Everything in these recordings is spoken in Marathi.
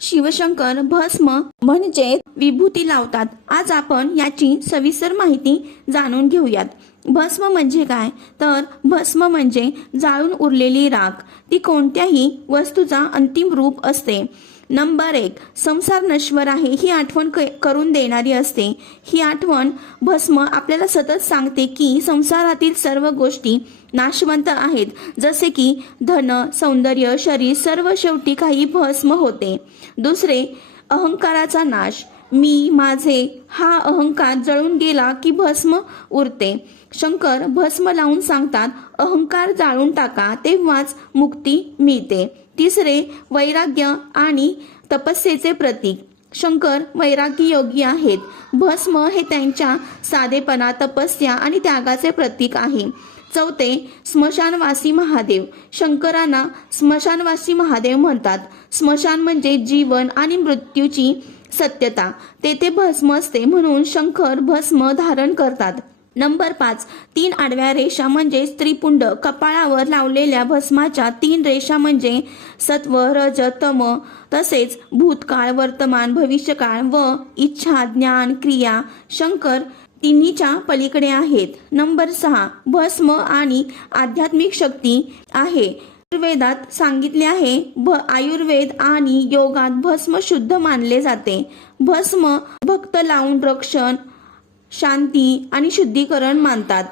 शिवशंकर भस्म म्हणजे विभूती लावतात. आज आपण याची सविस्तर माहिती जाणून घेऊयात. भस्म म्हणजे काय? तर भस्म म्हणजे जाळून उरलेली राख. ती कोणत्याही वस्तूचा अंतिम रूप असते. नंबर 1, संसार नश्वर आहे ही आठवण करून देणारी असते. ही आठवण भस्म आपल्याला सतत सांगते की संसारातील सर्व गोष्टी नाशवंत आहेत. जसे की धन, सौंदर्य, शरीर सर्व शेवटी काही भस्म होते. दुसरे, अहंकाराचा नाश. मी, माझे हा अहंकार जळून गेला की भस्म उरते. शंकर भस्म लावून सांगतात, अहंकार जाळून टाका तेव्हाच मुक्ती मिळते. तिसरे, वैराग्य आणि तपस्येचे प्रतीक. शंकर वैरागी योगी आहेत. भस्म हे त्यांच्या साधेपणा, तपस्या आणि त्यागाचे प्रतीक आहे. चौथे, स्मशानवासी महादेव. शंकरांना स्मशानवासी महादेव म्हणतात. स्मशान म्हणजे जीवन आणि मृत्यूची सत्यता. तेथे भस्म असते म्हणून शंकर भस्म धारण करतात. नंबर 5, 3 आडव्या रेषा म्हणजे त्रिपुंड. कपाळावर लावलेल्या भस्माच्या 3 रेषा म्हणजे सत्व, रज, तम. तसेच भूतकाळ, वर्तमान, भविष्यकाळ व इच्छा, ज्ञान, क्रिया. शंकर तिन्हीच्या पलीकडे आहेत. नंबर 6, भस्म आणि आध्यात्मिक शक्ती आहे. आयुर्वेदात सांगितले आहे, आयुर्वेद आणि योगात भस्म शुद्ध मानले जाते. भस्म भक्त लावून रक्षण, शांती आणि शुद्धीकरण मानतात.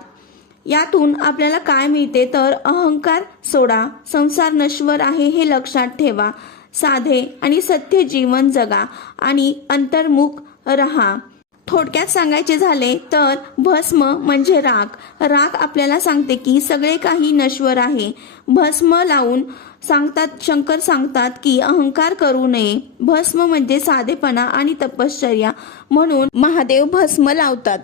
यातून आपल्याला काय मिळते तर अहंकार सोडा, संसार नश्वर आहे हे लक्षात ठेवा, साधे आणि सत्य जीवन जगा आणि अंतर्मुख रहा. थोडक्यात सांगायचे झाले तर भस्म म्हणजे राख. राख आपल्याला सांगते की सगळे काही नश्वर आहे. भस्म लावून शंकर सांगतात की अहंकार करू नये. भस्म म्हणजे साधेपणा आणि तपश्चर्या म्हणून महादेव भस्म लावतात.